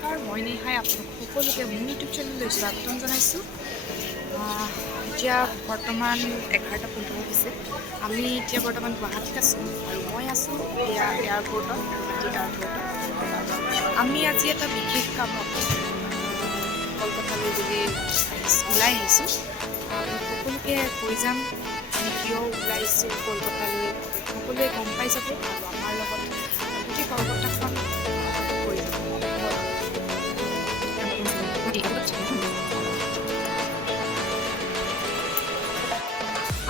নমস্কাৰ, মই নেহাই আপোনালোক সকলোকে মোৰ ইউটিউব চেনেললৈ স্বাগতম জনাইছোঁ। এতিয়া বৰ্তমান 11:15 হৈছে। আমি এতিয়া বৰ্তমান গুৱাহাটীত আছোঁ আৰু মই আছোঁ এতিয়া এয়াৰপৰ্টত, গুৱাহাটী এয়াৰপৰ্টত। আমি আজি এটা বিশেষ কামত কলকাতালৈ বুলি ওলাই আহিছোঁ। সকলোকে কৈ যাম আমি কিয় ওলাইছোঁ কলকাতালৈ, সকলোৱে গম পাই যাব আৰু আমাৰ লগত গোটেই কলকাতাখন কৰি যাব।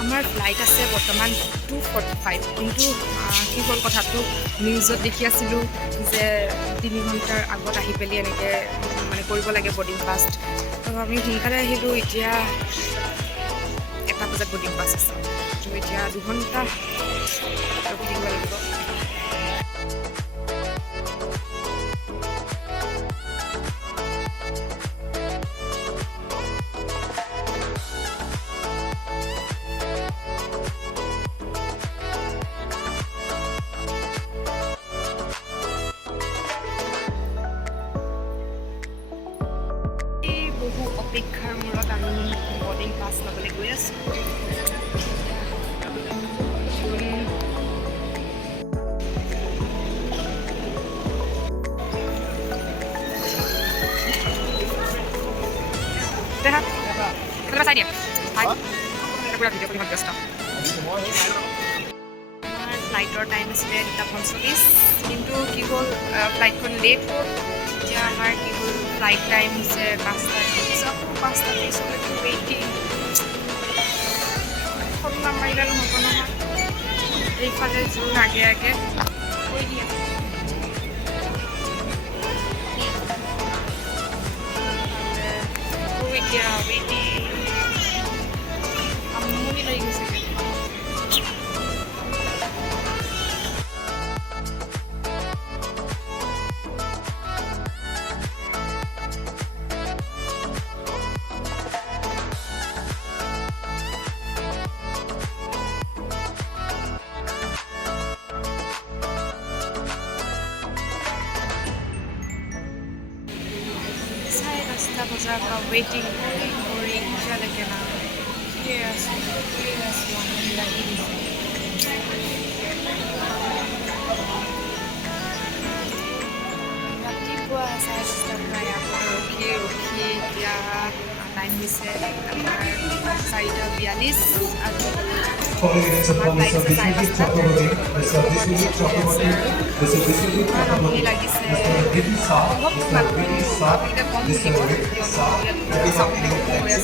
আমাৰ ফ্লাইট আছে বৰ্তমান 2:45, কিন্তু কি হ'ল কথাটো নিউজত দেখি আছিলোঁ যে 3 ঘণ্টাৰ আগত আহি পেলাই এনেকৈ মানে কৰিব লাগে বৰ্ডিং পাছ। তো আমি সোনকালে আহিলোঁ, এতিয়া 1 বজাত বৰ্ডিং পাছ আছে। তো এতিয়া 2 ঘণ্টা ৰখি থাকিব লাগিব। বহু অপেক্ষাৰ মূৰত আমি বৰ্ডিং পাছ ল'বলৈ গৈ আছোঁ। চাই দিয়া পুৰা ভিডিঅ' কৰি ব্যস্ত। আমাৰ ফ্লাইটৰ টাইম আছিলে 2:45, কিন্তু কি হ'ল ফ্লাইটখন লেট হ'ল। এতিয়া আমাৰ কি হ'ল ফ্লাইট টাইম হৈছে 5:30, আকৌ 5:30লৈকে ৱেইটিং। ফোন নামাৰিলে নহ'ব নহয়, এইফালে যোন আগে আগে কৈ দিয়া। এতিয়া ৱেইটিং আমনি লাগি গৈছেগৈ। চাৰে 10টা বজাৰ পৰা ৱেইটিং কৰি এতিয়ালৈকে নাই। আছোঁ আমনি লাগি দিছে। ৰাতিপুৱা 10:30 পৰা এয়াৰপৰ্টত ৰখি এতিয়া টাইম হৈছে আপোনাৰ 4:42 আৰু আমাৰ ফ্লাইট আছে 5:30। ইমান আমনি লাগিছে, অলপ মানুহ আপোনালোকে কম থাকিব, কিয়নো ইয়াত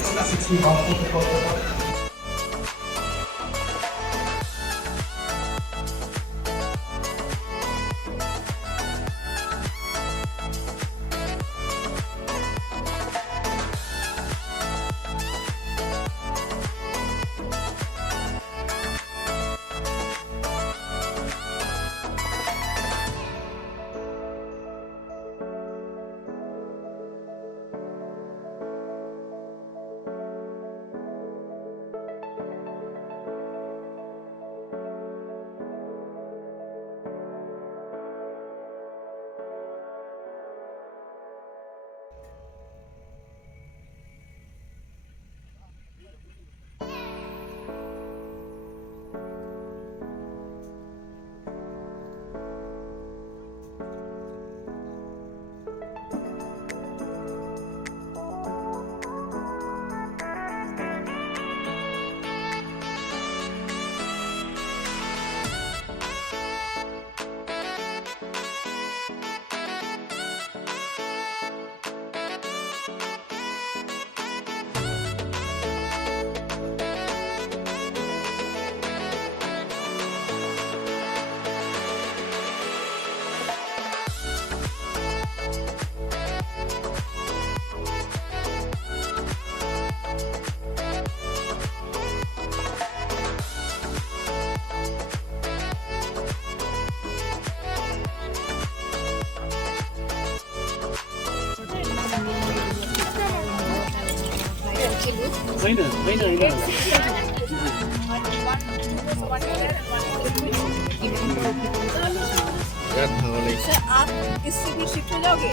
आप किससे भी शिफ्ट हो जाओगे?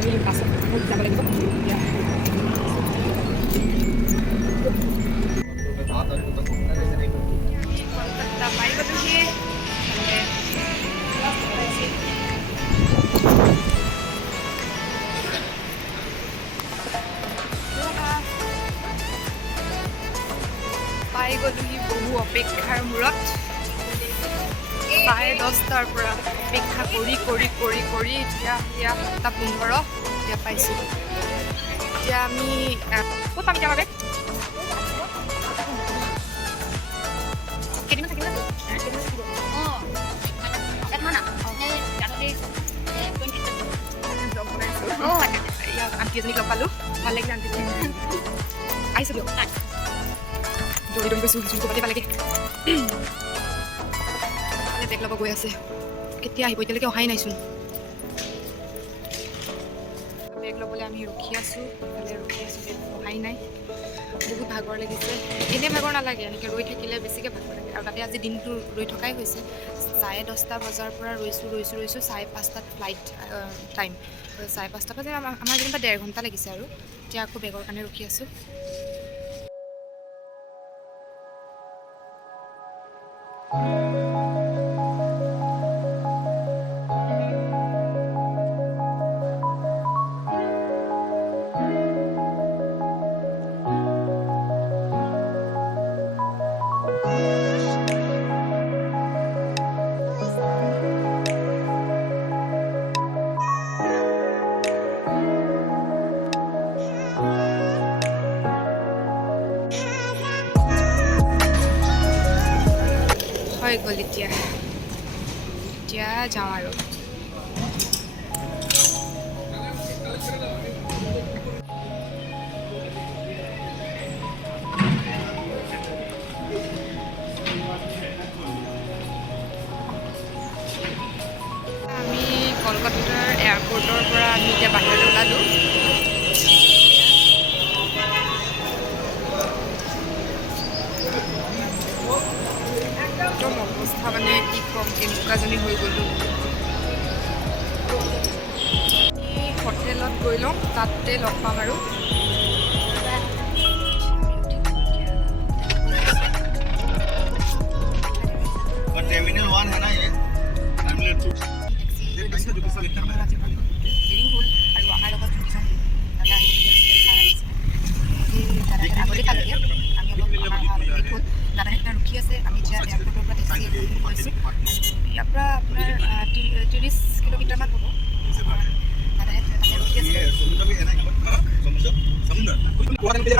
আমি বাছত যাব লাগিব এতিয়া কলকাতা পাই গ'লোহি পাই গ'লোহি বহু অপেক্ষাৰ মূৰত 10:30 পৰা অপেক্ষা কৰি এতিয়া 7:15 এতিয়া পাইছোঁ এতিয়া আমি ক'ত পাম এতিয়া বাবে কেইদিনমান থাকিব আণ্টি এজনী লগ পালোঁ ভাল লাগিলে আণ্টি আহিছোঁ দিয়ক দৌৰি গৈছোঁ জুই ক'ৰবাতে পালেগৈ বেগ ল'ব গৈ আছে কেতিয়া আহিব এতিয়ালৈকে অহাই নাইচোন বেগ ল'বলৈ আমি ৰখি আছোঁ বেগ অহাই নাই বহুত ভাগৰ লাগিছে এনেই ভাগৰ নালাগে এনেকৈ ৰৈ থাকিলে বেছিকৈ ভাগৰ লাগে আৰু তাতে আজি দিনটো ৰৈ থকাই হৈছে 10:30 বজাৰ পৰা ৰৈছোঁ 5:30 ফ্লাইট টাইম 5:30 বজাত আমাৰ যেনিবা 1.5 ঘণ্টা লাগিছে আৰু এতিয়া আকৌ বেগৰ কাৰণে ৰখি আছোঁ হৈ গ'ল এতিয়া যাওঁ আৰু আমি কলকাতাৰ এয়াৰপৰ্টৰ পৰা আমি এতিয়া বাহিৰলৈ ওলালোঁ একদম অৱস্থা মানে কি ক'ম কেনেকুৱাজনী হৈ গ'লোঁ হোটেলত গৈ লওঁ তাতে লগ পাম আৰু टर्मिनल 1 है ना ये टर्मिनल 2 ये पैसा जो पैसा लिखना है দেৰি হ'ল আৰু আমাৰ লগত যোনকেইজন দাদা আহিবলগীয়া আগতে পালেগৈ আমি অলপ লেট হ'ল দাদাহঁতে ৰখি আছে আমি এতিয়া এয়াৰপৰ্টৰ পৰা টেক্সি গৈছোঁ ইয়াৰ পৰা আপোনাৰ 30 কিলোমিটাৰমান হ'ব দাদাহঁতে তাতে ৰখি আছে समुद्र भी है ना समुद्र वहां पे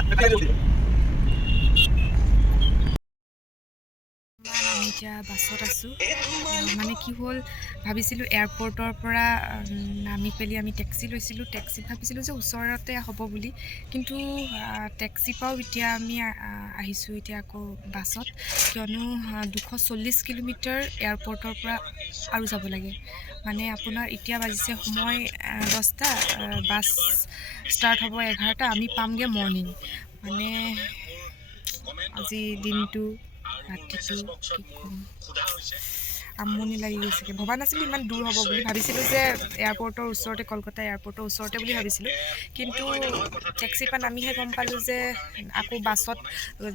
আমি এতিয়া বাছত আছোঁ মানে কি হ'ল ভাবিছিলোঁ এয়াৰপৰ্টৰ পৰা নামি পেলি আমি টেক্সি লৈছিলোঁ টেক্সিত ভাবিছিলোঁ যে ওচৰতে হ'ব বুলি কিন্তু টেক্সি পাও এতিয়া আমি আহিছোঁ এতিয়া আকৌ বাছত কিয়নো 240 কিলোমিটাৰ এয়াৰপৰ্টৰ পৰা আৰু যাব লাগে মানে আপোনাৰ এতিয়া বাজিছে সময় 10টা বাছ ষ্টাৰ্ট হ'ব 11টা আমি পামগৈ মৰ্ণিং মানে আজি দিনটো ৰাতিটো কি ক'ম, আমনি লাগি গৈছেগৈ। ভবা নাছিলোঁ ইমান দূৰ হ'ব বুলি, ভাবিছিলোঁ যে এয়াৰপৰ্টৰ ওচৰতে, কলকাতা এয়াৰপৰ্টৰ ওচৰতে বুলি ভাবিছিলোঁ, কিন্তু টেক্সিৰ পৰা নামিহে গম পালোঁ যে আকৌ বাছত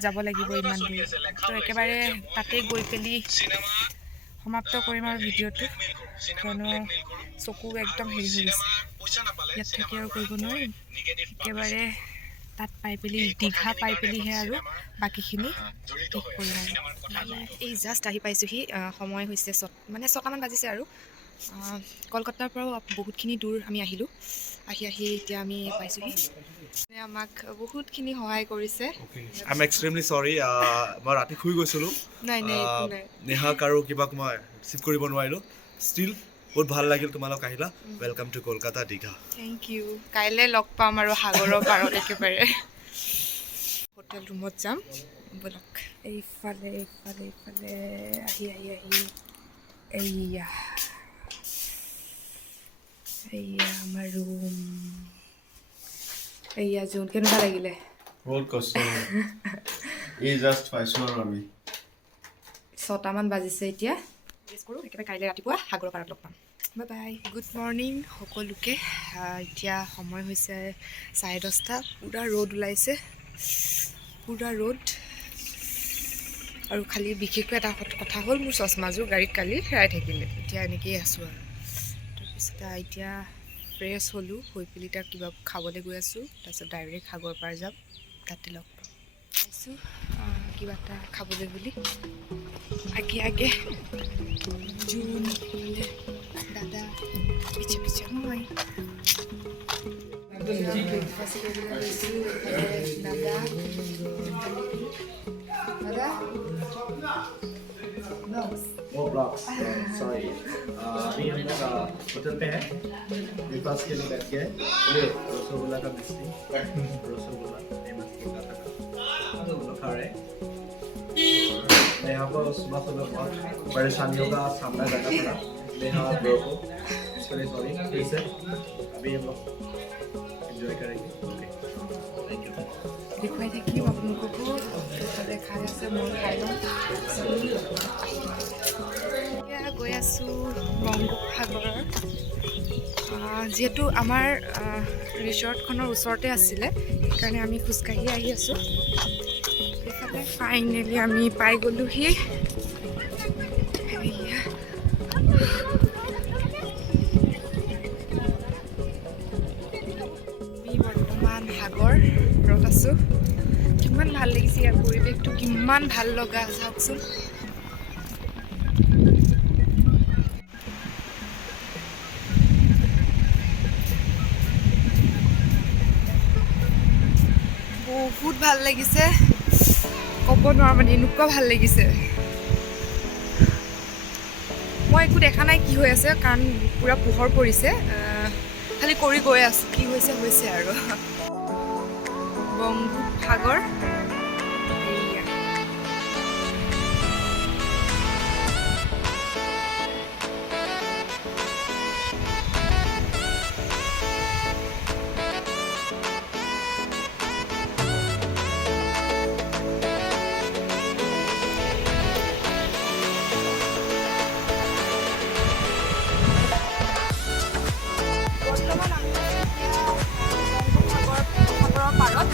যাব লাগিব ইমান দূৰ। তো একেবাৰে তাতে গৈ পেলি সমাপ্ত কৰিম আৰু ভিডিঅ'টো, কিয়নো চকু একদম হেৰি হৈ গৈছে, ইয়াত থাকি আৰু কৰিব নোৱাৰিম। একেবাৰে তাত পাই পেলি, দীঘা পাই পেলিহে আৰু বাকীখিনি ঠিক কৰিম আৰু। এই জাষ্ট আহি পাইছোঁহি, সময় হৈছে মানে 6টামান বাজিছে আৰু। কলকাতাৰ পৰাও বহুতখিনি দূৰ আমি আহিলোঁ, আহি এতিয়া আমি পাইছোঁহি। আমাক বহুতখিনি সহায় কৰিছে। I'm extremely sorry. মই ৰাতি শুই গৈছিলোঁ। নাই একো নাই। নেহাক আৰু কিবা মই ৰিচিভ কৰিব নোৱাৰিলোঁ। ষ্টিল বহুত ভাল লাগিল তোমালোক আহিলা। Welcome to Kolkata Digha. Thank you. কাইলৈ লগ পাম আৰু সাগৰৰ পাৰত একেবাৰে। হোটেল ৰুমত যাম ব'লক। এইফালে আহি এইয়া আমাৰ ৰুম, এইয়া যোন। কেনেকুৱা লাগিলে? বহুত কষ্ট এই জাষ্ট পাইছোঁ আৰু আমি 6টামান বাজিছে এতিয়া। কৰোঁ একেবাৰে কাইলৈ ৰাতিপুৱা সাগৰৰ পাৰত লগ পাম। বাই বাই, গুড মৰ্ণিং সকলোকে। এতিয়া সময় হৈছে 10:30। পূৰা ৰ'দ ওলাইছে, পূৰা ৰ'দ। আৰু খালি বিশেষকৈ এটা কথা হ'ল, মোৰ চশমাযোৰ গাড়ীত কালি হেৰাই থাকিলে। এতিয়া এনেকৈয়ে আছোঁ আৰু। তাৰপিছত এতিয়া ফ্ৰেছ হ'লোঁ, হৈ পেলি তাত কিবা খাবলৈ গৈ আছোঁ। তাৰপিছত ডাইৰেক্ট সাগৰ পাৰ যাম, তাতে লগ পাম। আহিছোঁ কিবা এটা খাবলৈ বুলি। আগে জোন, দাদা, পিছে মই ব্ৰেকফাষ্ট কৰিবলৈ লৈছোঁ। দাদা वो ब्लॉग्स सॉरी अभी हम लोग होटल पे हैं ब्रेकफास्ट के लिए बैठ गए ये रसगुल्ला का मिस्त्री रसगुल्ला हम लोग खा रहे हैं यहाँ पर सुबह बहुत परेशानियों का सामना करना पड़ा नेहा ब्रो को इसके लिए सॉरी फिर से अभी हम लोग एंजॉय करेंगे ओके थैंक यू দেখুৱাই থাকিম আপোনালোককো। তাতে খাই আছে, মই খাই লওঁ। এতিয়া গৈ আছোঁ বংগোপসাগৰৰ। যিহেতু আমাৰ ৰিজৰ্টখনৰ ওচৰতে আছিলে, সেইকাৰণে আমি খোজকাঢ়ি আহি আছোঁ। এইফালে ফাইনেলি আমি পাই গ'লোহি। আমি বৰ্তমান সাগৰত আছোঁ। কিমান ভাল লাগিছে, ইয়াৰ পৰিৱেশটো কিমান ভাল লগা, চাওকচোন। বহুত ভাল লাগিছে, ক'ব নোৱাৰোঁ মানে, এনেকুৱা ভাল লাগিছে। মই একো দেখা নাই কি হৈ আছে, কাৰণ পূৰা পোহৰ পৰিছে। খালি কৰি গৈ আছোঁ, কি হৈছে আৰু। বংগোপসাগৰ এইয়া। বৰ্তমান আমি এতিয়া বংগোপসাগৰৰ পাৰত।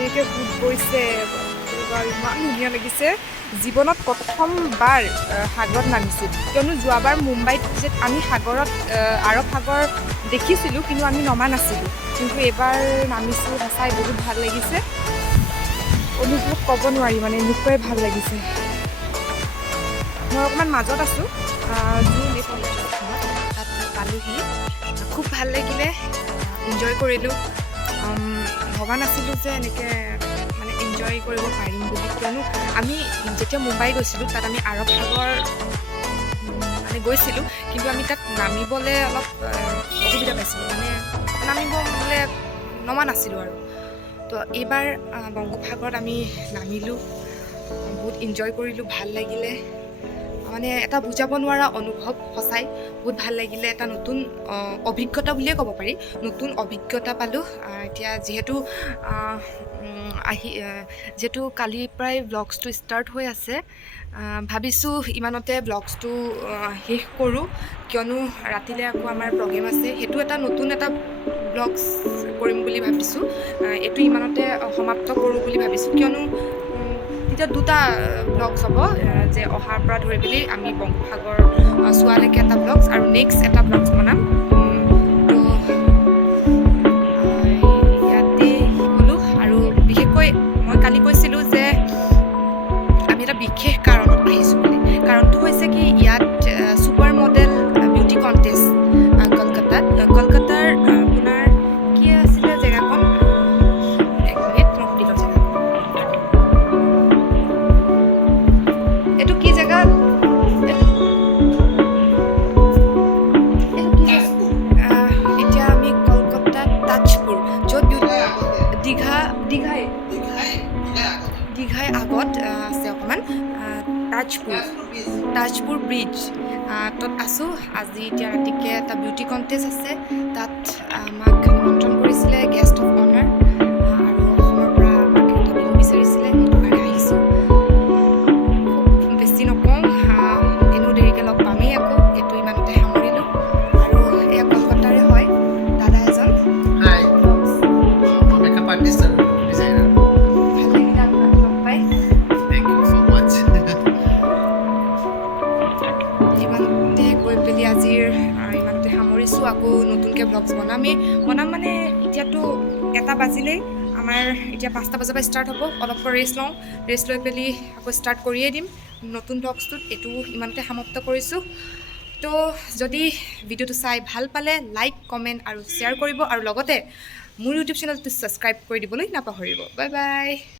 ধুনীয়াকৈ সোঁত গৈছে, ইমান ধুনীয়া লাগিছে। জীৱনত প্ৰথমবাৰ সাগৰত নামিছোঁ, কিয়নো যোৱাবাৰ মুম্বাইত যে আমি সাগৰত আৰৱ সাগৰ দেখিছিলোঁ, কিন্তু আমি নমা নাছিলোঁ। কিন্তু এইবাৰ নামিছোঁ, সঁচাই বহুত ভাল লাগিছে। অনুভৱ ক'ব নোৱাৰি, মানে এনেকুৱাই ভাল লাগিছে। মই অকণমান মাজত আছোঁ, জুন এইফালে তাত পালোহি। খুব ভাল লাগিলে, এনজয় কৰিলোঁ। ভবা নাছিলোঁ যে এনেকৈ মানে এনজয় কৰিব পাৰিম বুলি, কিয়নো আমি যেতিয়া মুম্বাই গৈছিলোঁ তাত আমি আৰৱ সাগৰ মানে গৈছিলোঁ, কিন্তু আমি তাত নামিবলৈ অলপ অসুবিধা পাইছিলোঁ, মানে নামিবলৈ নমা নাছিলোঁ আৰু। তো এইবাৰ বংগোপসাগৰত আমি নামিলোঁ, বহুত এনজয় কৰিলোঁ, ভাল লাগিলে। মানে এটা বুজাব নোৱাৰা অনুভৱ, সঁচাই বহুত ভাল লাগিলে। এটা নতুন অভিজ্ঞতা বুলিয়ে ক'ব পাৰি, নতুন অভিজ্ঞতা পালোঁ। এতিয়া যিহেতু কালিৰ পৰাই ব্লগছটো ষ্টাৰ্ট হৈ আছে, ভাবিছোঁ ইমানতে ব্লগছটো শেষ কৰোঁ, কিয়নো ৰাতিলৈ আকৌ আমাৰ প্ৰগ্ৰেম আছে। সেইটো এটা নতুন এটা ব্লগছ কৰিম বুলি ভাবিছোঁ। এইটো ইমানতে সমাপ্ত কৰোঁ বুলি ভাবিছোঁ, কিয়নো তেতিয়া দুটা ব্লগছ হ'ব, যে অহাৰ পৰা ধৰি পেলি আমি বংগোপসাগৰ চোৱালৈকে এটা ব্লগছ আৰু নেক্সট এটা ব্লগছ বনাম। তো ইয়াতে ক'লোঁ। আৰু বিশেষকৈ মই কালি কৈছিলোঁ যে আমি এটা বিশেষ কাৰণত আহিছোঁ বুলি। কাৰণটো হৈছে কি, ইয়াত ছুপাৰ মডেল বিউটি কণ্টেষ্ট কলকাতাৰ আপোনাৰ কি আছিলে জেগাখন, এক মিনিট মই সুধি লওঁ জেগাখন। এইটো কি জেগা, এতিয়া আমি কলকাতাত তাজপুৰ, য'ত দীঘাই আগত আছে অকণমান, তাজপুৰ ব্ৰিজ, তাত আছোঁ আজি। এতিয়া ৰাতিকৈ এটা বিউটি কণ্টেষ্ট আছে, তাত আমাক নিমন্ত্ৰণ কৰিছিলে গেষ্ট অফ অনাৰ, আৰু অসমৰ পৰা আমাক এটা বিহু বিচাৰিছিলে, সেইটো কাৰণে আহিছোঁ। খুব বেছি নকওঁ, এনেও দেৰিকৈ লগ পামেই আকৌ। এইটো ইমানতে সামৰিলোঁ। আৰু এয়া কলকাতাৰে হয়, দাদা এজন। Hi, I'm a makeup artist and designer. ভাল লাগিলে আপোনাক লগ পাই। Thank you so much. ইমানতে কৈ পেলি আজিৰ ইমানতে সামৰিছোঁ। আকৌ নতুনকৈ ব্লগছ বনাম মানে এতিয়াতো 1টা বাজিলেই, আমাৰ এতিয়া 5টা বজাৰ পৰা ষ্টাৰ্ট হ'ব। অলপ ৰেষ্ট লৈ পেলি আকৌ ষ্টাৰ্ট কৰিয়ে দিম নতুন ব্লগছটোত। এইটো ইমানতে সমাপ্ত কৰিছোঁ। তো যদি ভিডিঅ'টো চাই ভাল পালে লাইক, কমেণ্ট আৰু শ্বেয়াৰ কৰিব, আৰু লগতে মোৰ ইউটিউব চেনেলটো ছাবস্ক্ৰাইব কৰি দিবলৈ নাপাহৰিব। Bye bye.